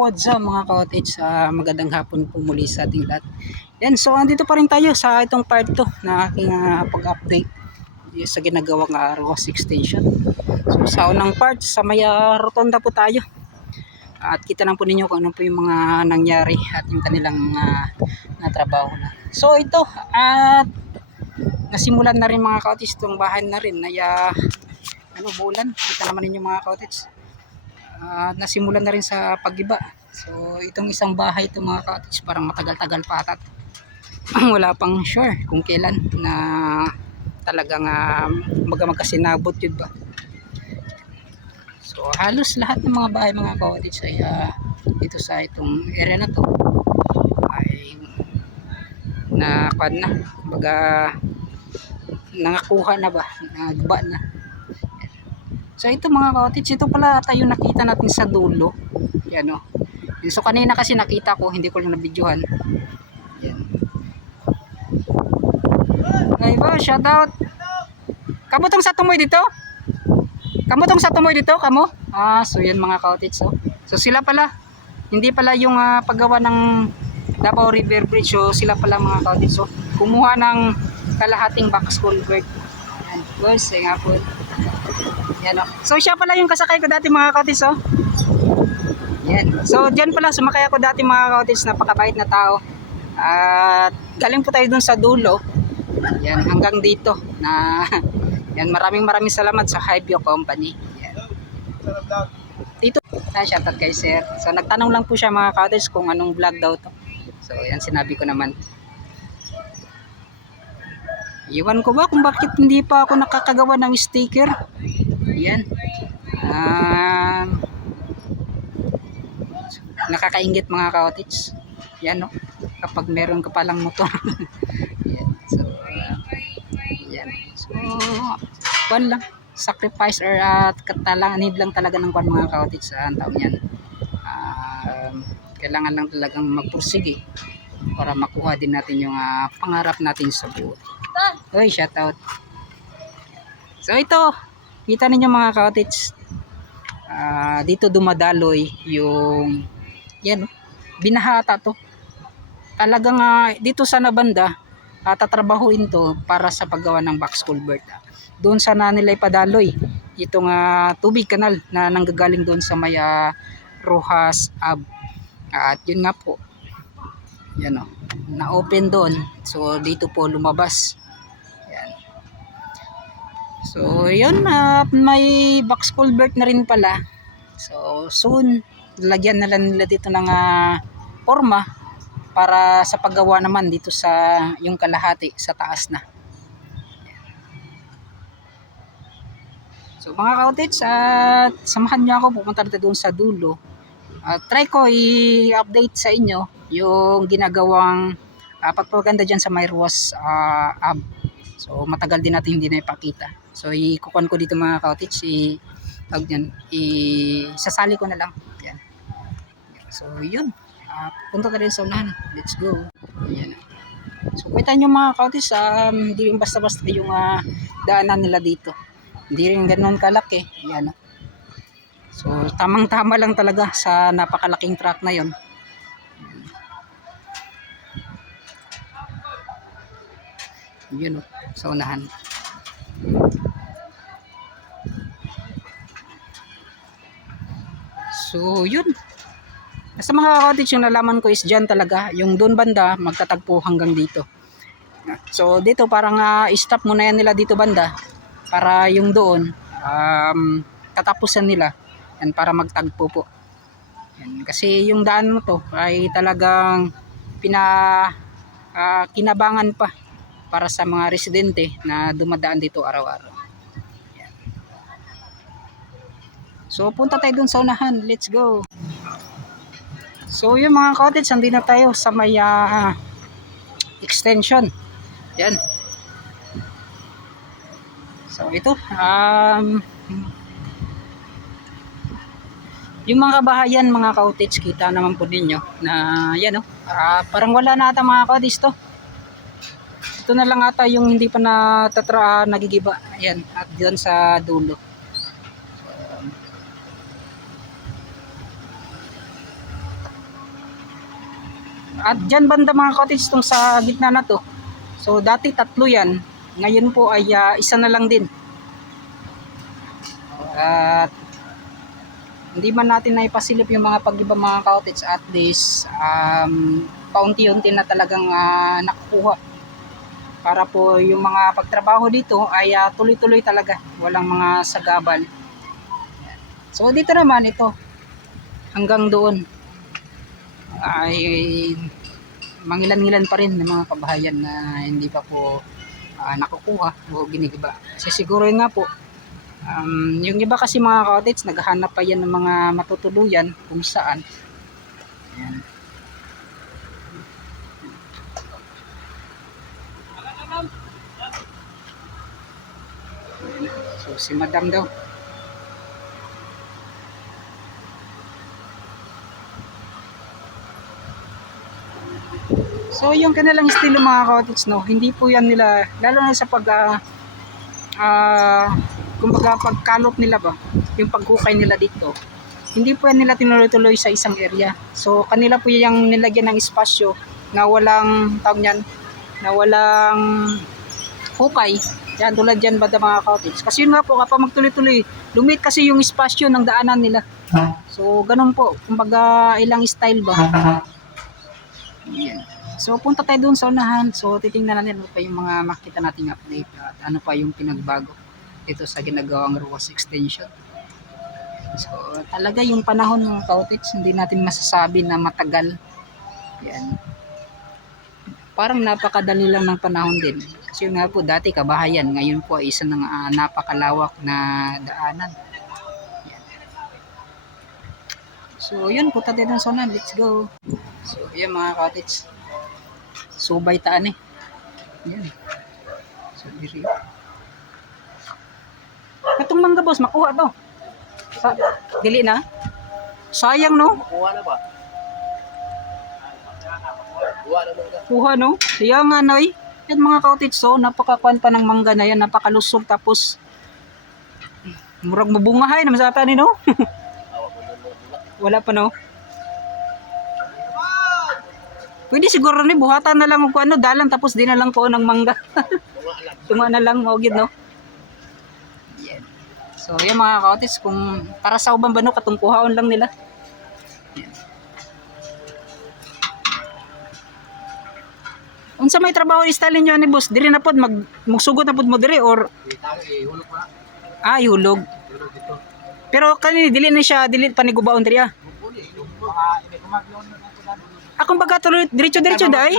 What's up mga cottage? Uh, magandang hapon po muli sa ating lahat. Yan, so andito pa rin tayo sa itong part 2 na aking ah, pag-update sa ginagawang uh, ROS extension. So sa unang part, sa may ah, rotonda po tayo. At kita lang po ninyo kung ano po yung mga nangyari at yung kanilang mga natrabaho na. So ito, at nasimulan na rin mga cottage itong bahay na rin na ah, ano, bulan. Kita naman ninyo mga cottage Ah, nasimulan na rin sa pagiba. So, itong isang bahay itong mga cottage parang matagal-tagal pa atat. Wala pang sure kung kailan na talagang uh, magkasinabot yun ba. So, halos lahat ng mga bahay mga cottage ay ah, dito sa itong area na to ay na na baga nangakuha na ba nagba na So ito mga cottage, ito pala yung nakita natin sa dulo. Yan o. So kanina kasi nakita ko, hindi ko lang nabidyohan. Yan. Ay ba, shout out. Kamo tong sa tumoy dito? Kamo tong sa tumoy dito, kamo? Ah, so yan mga cottage. So, so sila pala, hindi pala yung ah, paggawa ng Davao River Bridge. So sila pala mga cottage. So kumuha ng kalahating box culvert. Ay nga po. Yan o. So siya pala yung kasakay ko dati mga kautis oh. Yan. So diyan pala sumakay ako dati mga kautis, napakabait na tao. At galing po tayo dun sa dulo. Yan hanggang dito na yan maraming maraming salamat sa Hypeo Company. Yan. Dito, ah, shoutout kay sir. So nagtanong lang po siya mga kautis kung anong vlog daw to. So yan sinabi ko naman. Iwan ko ba kung bakit hindi pa ako nakakagawa ng sticker? Yan. Um, nakakaingit mga cottage. Yan no. Kapag meron ka palang motor. yan. So, uh, yan. So, kwan lang. Sacrifice or at uh, need lang talaga ng kwan mga cottage sa taon yan. Um, kailangan lang talagang magpursige para makuha din natin yung uh, pangarap natin sa buhay. Uy, shout out. So ito, kita ninyo mga cottage. Ah, dito dumadaloy yung yan, oh, binahata to. Talagang uh, dito sa nabanda, uh, tatrabahuin to para sa paggawa ng box culvert. Doon sa na nila ipadaloy itong uh, tubig kanal na nanggagaling doon sa may uh, Rojas Ab. At yun nga po, yan o, na open doon. So dito po lumabas So, yun, uh, may box culvert na rin pala. So, soon, lagyan na lang nila dito ng uh, forma para sa paggawa naman dito sa yung kalahati sa taas na. So, mga cottage, at uh, samahan niyo ako pupunta dito doon sa dulo. Uh, try ko i-update sa inyo yung ginagawang uh, pagpaganda dyan sa Myros uh, Ab. So, matagal din natin hindi na ipakita. So, ikukuhan ko dito mga cottage, i, tawag yan, i, sasali ko na lang. Yan. So, yun. Uh, punta rin sa unahan. Let's go. Yan. So, kita nyo mga cottage, um, hindi rin basta-basta yung uh, daanan nila dito. Hindi rin ganun kalaki. Yan. So, tamang-tama lang talaga sa napakalaking truck na yon. Yun o, sa unahan. So, yun. Sa mga cottage yung nalaman ko is dyan talaga. Yung doon banda, magtatagpo hanggang dito. So, dito parang uh, stop muna yan nila dito banda. Para yung doon, um, tatapusan nila. Yan, para magtagpo po. Yan, kasi yung daan mo to ay talagang pina uh, kinabangan pa para sa mga residente na dumadaan dito araw-araw. So punta tayo dun sa unahan. Let's go. So yung mga cottage, hindi na tayo sa may uh, extension. Yan. So ito, um, yung mga kabahayan, mga cottage, kita naman po ninyo na yan oh, uh, parang wala na ata mga cottage to. Ito na lang ata yung hindi pa natatra, uh, nagigiba. Ayan, at doon sa dulo. At dyan banda mga cottage tong sa gitna na to. So dati tatlo yan. Ngayon po ay ah, isa na lang din. At hindi man natin na ipasilip yung mga pag-iba mga cottage at least um, paunti-unti na talagang ah, nakukuha para po yung mga pagtrabaho dito ay ah, tuloy-tuloy talaga. Walang mga sagabal. So dito naman ito. Hanggang doon. Ay mangilan-ngilan pa rin ng mga kabahayan na hindi pa po ah, nakukuha o ginigiba. Kasi siguro yun nga po um, yung iba kasi mga cottage naghahanap pa yan ng mga matutuluyan kung saan. Ayan. Si Madam daw. So yung kanilang estilo mga cottage no, hindi po yan nila lalo na sa pag ah ah, kumbaga pagkalot nila ba, yung paghukay nila dito. Hindi po yan nila tinuloy-tuloy sa isang area. So kanila po yung nilagyan ng espasyo na walang tawag niyan, na walang hukay. Yan, tulad dyan ba mga cottage. Kasi yun nga po, kapag magtuloy-tuloy, lumit kasi yung espasyo ng daanan nila. So, ganun po. Kumbaga, ilang style ba? Yan. So, punta tayo dun sa unahan. So, titingnan natin ano pa yung mga makita nating update at ano pa yung pinagbago dito sa ginagawang RUAS extension. So, talaga yung panahon ng cottage, hindi natin masasabi na matagal. Yan. Parang napakadali lang ng panahon din. Kasi yun nga po, dati kabahayan. Ngayon po ay isa ng ah, napakalawak na daanan. Yan. So, yun, punta tayo dun sa unahan. Let's go. So, yan mga cottage. Subay taan eh. Yan. So, diri. Itong mangga boss, makuha to. Sa, dili na? Sayang no? Kuha na ba? Kuha na ba? Kuha no? Kaya nga noy. Yan mga cottage so, napakakuan pa ng mangga na yan, napakalusog tapos murag mabungahay naman sa ata ni no? Wala. Pa no? Pwede siguro ni buhatan na lang ko ano, dalan tapos di na lang ko ng mangga. Tunga na lang maugid no. So, yan mga kautis, kung para sa ubang bano katungkuhaon lang nila. Unsa may trabaho style ninyo ni boss? Diri na pod mag magsugod na pod mo diri or Di tayo eh. Hulog pa. ah hulog. Hulog dito. Pero kani dili na siya dili pa ni gubaon diri ah. Akong baga tuloy diretso diretso dai.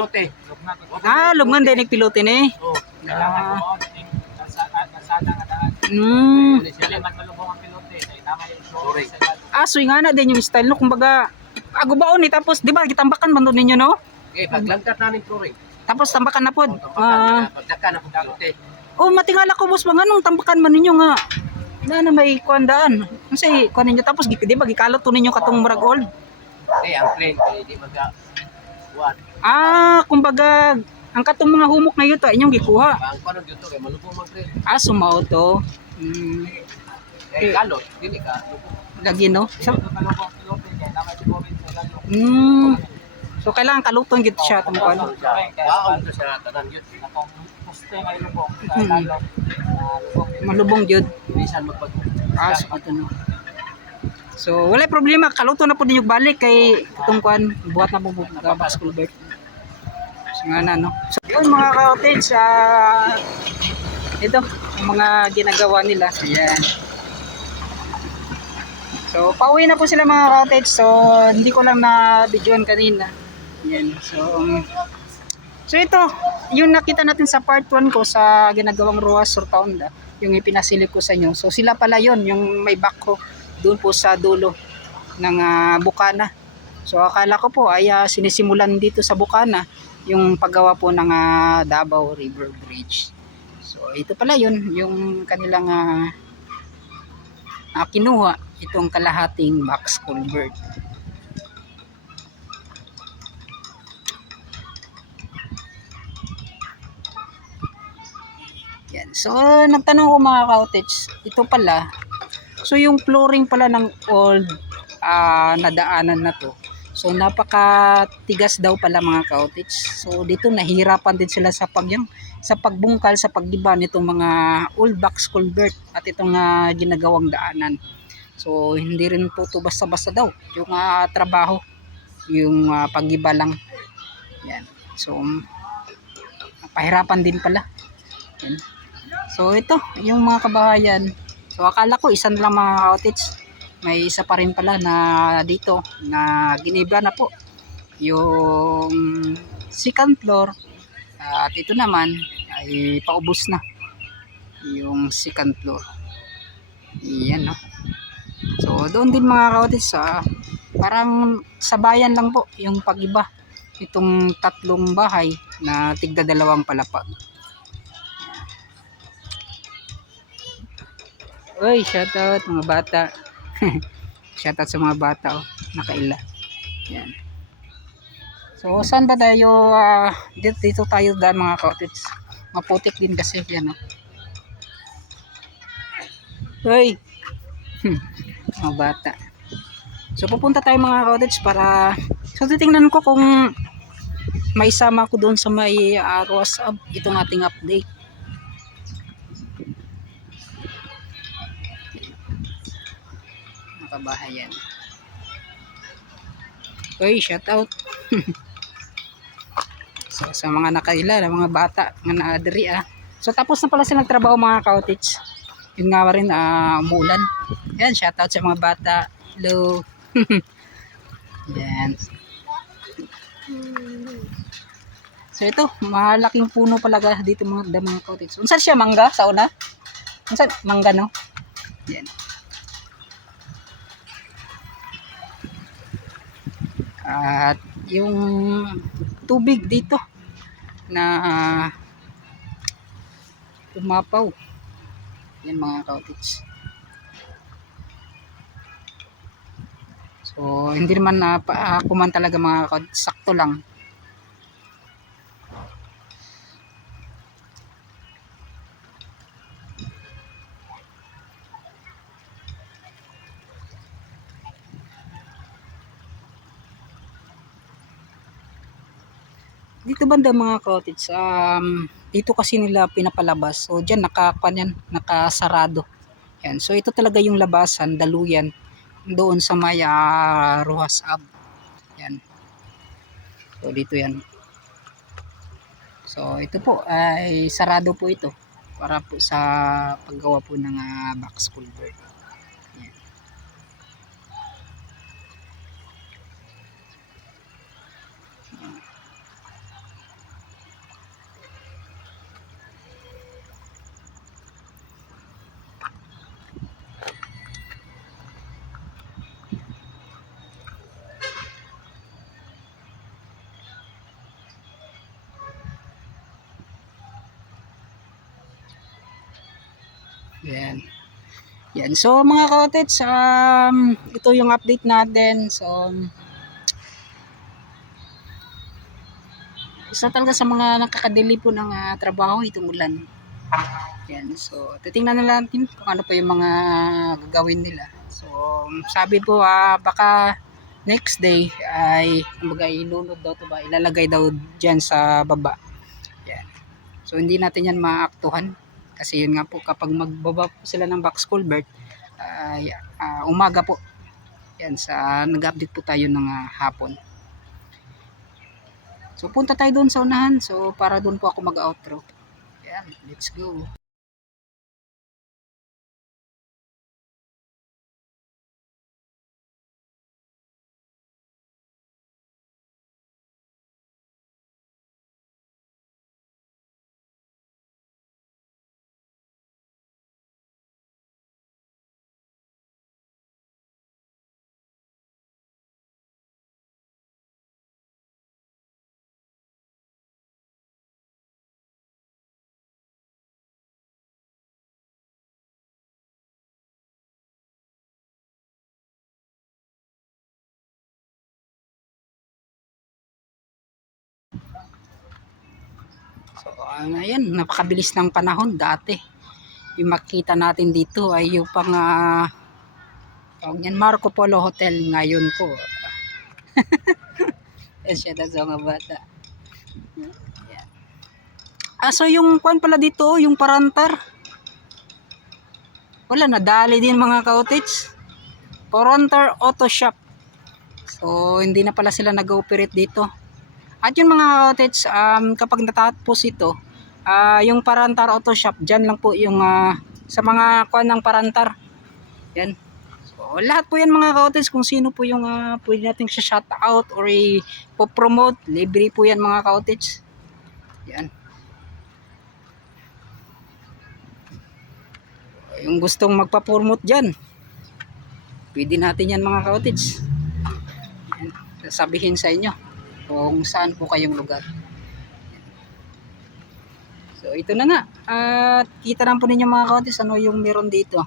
Ah, lubngan din pilote ni. Oh. Ah. Daan. Mm. Ah, swing nga na din yung style no kumbaga ah, gubaon ni tapos di ba gitambakan man ninyo no? Okay, paglangkat namin flooring. Tapos tambakan na pod. Ah, Pagdaka na pilote. oh matingala ko boss bang anong tambakan man ninyo nga na na may kuandaan. Kasi kuan ninyo tapos gi- di ba gikalot to ninyo katong murag old. Eh, ang plane. Kaya di magka. What? Ah, kumbaga ang katong mga humok na to inyong gikuha. Ang panog dito. Kaya malubong ang plane. Ah, sumao to. Hmm, Eh, kalot. Dili ka. Lagi no. Sa lalo. hmm, so kailangan kaluton gid siya tong kuan. Wow, ito siya. Tanan yun. Akong poste ngay lubong. Hmm. Lalo. Lubong. Malubong gyud. Bisan magpag. Ah, so no. So, wala problema. Kaluto na po ninyo balik kay itong kuan. Buhat na po po gabas culvert. So, nga na, no? So, yun mga ka-cottage, ah, ito, ang mga ginagawa nila. Ayan. So, pauwi na po sila mga ka-cottage. So, hindi ko lang na-videoan kanina. Ayan. So, um, so ito, yung nakita natin sa part 1 ko sa ginagawang Ruas Surtaunda, yung ipinasilip ko sa inyo. So, sila pala yon yung may backhoe doon po sa dulo ng ah, Bukana. So akala ko po ay ah, sinisimulan dito sa Bukana yung paggawa po ng ah, Davao River Bridge. So ito pala yun, yung kanilang ah, ah, kinuha itong kalahating box culvert. So, nagtanong ko mga cottage, ito pala, So yung flooring pala ng old ah, na daanan na to. So napakatigas daw pala mga ka-outage. So dito nahihirapan din sila sa pag sa pagbungkal sa pagdiba nitong mga old box culvert at itong ah, ginagawang daanan. So hindi rin po to basta-basta daw yung ah, trabaho, yung uh, paggiba lang. Yan. So pahirapan din pala. Yan. So ito, yung mga kabahayan. So akala ko isa na lang mga cottage. May isa pa rin pala na dito na ginibra na po. Yung second floor. At ito naman ay paubos na. Yung second floor. Yan no. So doon din mga cottage sa parang sabayan lang po yung pagiba itong tatlong bahay na tigda dalawang palapag. Uy, shoutout mga bata. shoutout sa mga bata oh, nakaila. Yan. So, saan ba tayo ah, dito, dito tayo daan mga cottage. Maputik din kasi yan oh. Uy. Mga bata. So, pupunta tayo mga cottage para so titingnan ko kung may sama ko doon sa may uh, WhatsApp itong ating update. Makabahayan. Uy, shout out. so, sa mga nakaila, mga bata, nga naadiri ah. So, tapos na pala sila nagtrabaho mga cottage. Yun nga rin, ah, umulan. Yan, shout out sa mga bata. Hello. Yan. So ito, malaking puno palaga dito mga mga cottage. Unsa siya mangga sa una? Unsa mangga no? Yan. At yung tubig dito na uh, umapaw. Yan mga cottage. So, hindi naman na uh, kuman talaga mga cottage. Sakto lang. Dito banda mga cottage um, dito kasi nila pinapalabas. So dyan nakakanyan nakasarado. Yan. So ito talaga yung labasan daluyan doon sa may uh, Rojas Ab. Yan. So dito yan. So ito po ay sarado po ito para po sa paggawa po ng uh, box culvert Yan. Yan. So mga cottage, um, ito yung update natin. So isa talaga sa mga nakakadili po ng ah, trabaho itong ulan. Yan. So titingnan na natin kung ano pa yung mga gagawin nila. So sabi po ah, baka next day ay kumbaga ilunod daw to ba ilalagay daw diyan sa baba. Yan. So hindi natin yan maaktuhan kasi yun nga po kapag magbaba po sila ng box culvert ay ah, umaga po. Yan sa nag-update po tayo ng ah, hapon. So punta tayo doon sa unahan. So para doon po ako mag-outro. Yan let's go So, ano yan, napakabilis ng panahon dati. Yung makita natin dito ay yung pang uh, tawag yan, Marco Polo Hotel ngayon po. Yan siya na sa mga bata. Yan. Ah, so yung kwan pala dito, yung parantar. Wala, nadali din mga ka-outage. Parantar Auto Shop. So, hindi na pala sila nag-ooperate dito. At yung mga ka-outage, um, kapag natapos ito, ah yung Parantar Auto Shop, dyan lang po yung ah, sa mga kwan ng Parantar. Yan. So, lahat po yan mga ka-outage, kung sino po yung ah, pwede nating shout out or i-promote, libre po yan mga ka-outage. Yan. Yung gustong magpa-promote dyan, pwede natin yan mga ka-outage. Yan. Sasabihin sa inyo kung saan po kayong lugar. So ito na nga. At kita lang po ninyo mga ka-outage ano yung meron dito.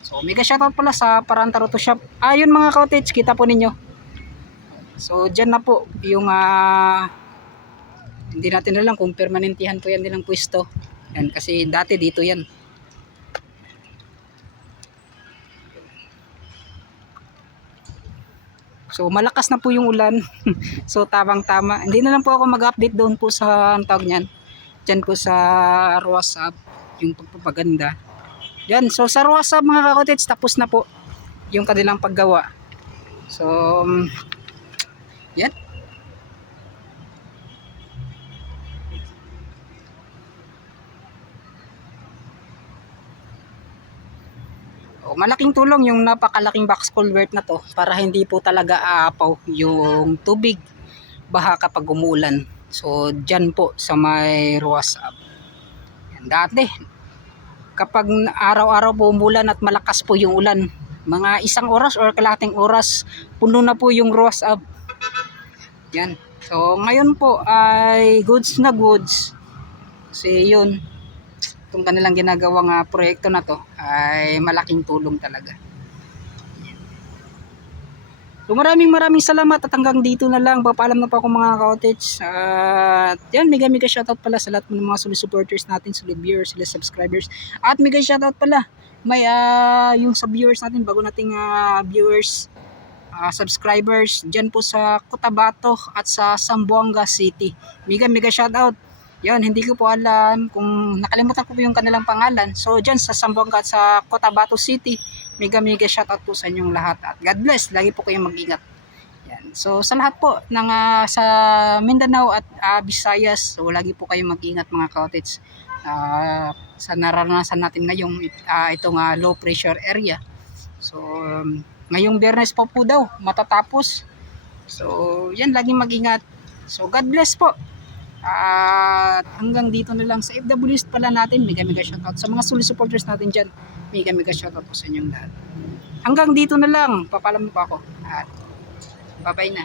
So mega shoutout pala sa Parantaroto Shop. Ayun mga ka-outage, kita po ninyo. So dyan na po yung ah, hindi natin alam kung permanentihan po yan nilang pwesto. Yan, kasi dati dito yan. So malakas na po yung ulan. so tamang tama. Hindi na lang po ako mag-update doon po sa ang tawag niyan. Diyan po sa WhatsApp yung pagpapaganda. Yan. So sa WhatsApp mga kakotits tapos na po yung kanilang paggawa. So um, yan. Malaking tulong yung napakalaking box culvert na to para hindi po talaga aapaw yung tubig baha kapag umuulan. So, dyan po sa may WhatsApp. Yan, dati, kapag araw-araw po umulan at malakas po yung ulan, mga isang oras or kalating oras, puno na po yung WhatsApp. Yan. So, ngayon po ay goods na goods. Kasi yun, itong kanilang ginagawang ah, proyekto na to ay malaking tulong talaga. So maraming maraming salamat at hanggang dito na lang. Papaalam na po ako mga ka-outage. At yan, mega mega shoutout pala sa lahat ng mga solid supporters natin, solid viewers, solid subscribers. At mega shoutout pala may ah, yung sa viewers natin, bago nating ah, viewers, ah, subscribers dyan po sa Cotabato at sa Zamboanga City. Mega mega shoutout. Yan, hindi ko po alam kung nakalimutan ko po yung kanilang pangalan. So, dyan sa Zamboanga at sa Cotabato City, mega mega shoutout po sa inyong lahat. At God bless, lagi po kayong mag-ingat. Yan. So, sa lahat po ng ah, sa Mindanao at ah, Visayas, so lagi po kayong mag-ingat mga cottage. Ah, sa naranasan natin ngayong ah, itong ah, low pressure area. So, um, ngayong biyernes pa po daw, matatapos. So, yan, laging mag-ingat. So, God bless po. At hanggang dito na lang sa FWS pala natin, mega mega shoutout sa mga solid supporters natin dyan. Mega mega shoutout po sa inyong lahat. Hanggang dito na lang, papalam pa ako. At bye-bye na.